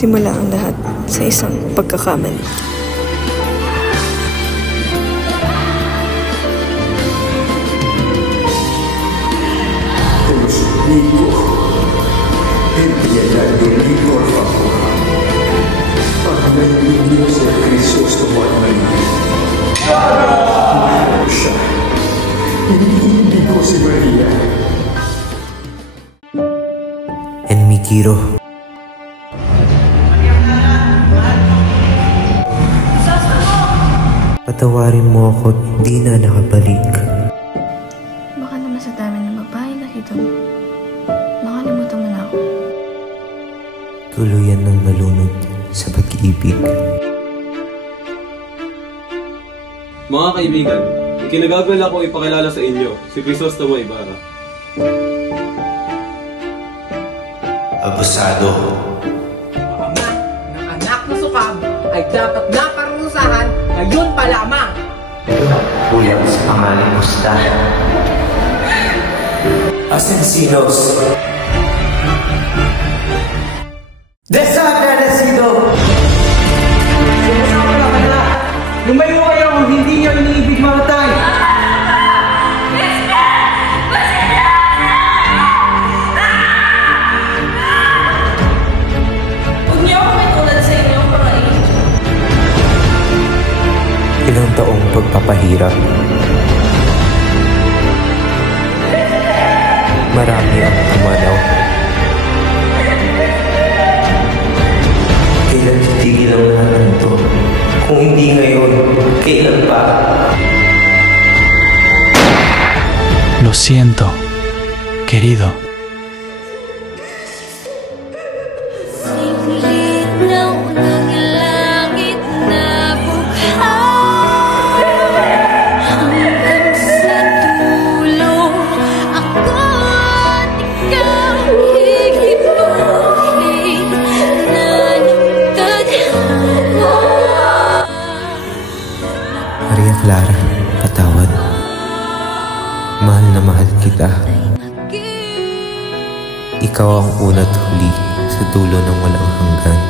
Nagsimula ang lahat sa isang pagkakamali. Te lo suplico, piedad de mí, por favor. Amén mi Dios de Crisostomo at Maria. Mahal ko siya. Hindi ko si Maria. And Mikiro. Patawarin mo ako, di na nakabalik. Baka naman sa dami ng babae nakita mo, nakalimutan mo na ako. Tuluyan ng nalunod sa pag-ibig. Mga kaibigan, ikinagagal ako ipakilala sa inyo si Crisostomo Ibarra. Abusado. Ama ng anak na sukab ay dapat naparusahan ngayon pa lamang. Kulang sa pangaling Busta. Asesinos. Desaparecido! Sumusama na kaya. Lumayo kayo kung hindi niyo iniibig mamatay. Huwag niyo ako matulad sa inyo, mga angel. Ilang taong pagpapahirap. Marami ang pumanaw. Kailan titigil ang lahat ng ito? Kung hindi ngayon, kailan pa? Lo siento, querido. Singlit na unang langit na buhay hanggang sa dulo ako at ikaw higit buhay na ng tadhana. Maria Clara, patawad. Mahal na mahal kita. Ikaw ang una't huli sa dulo ng walang hanggan.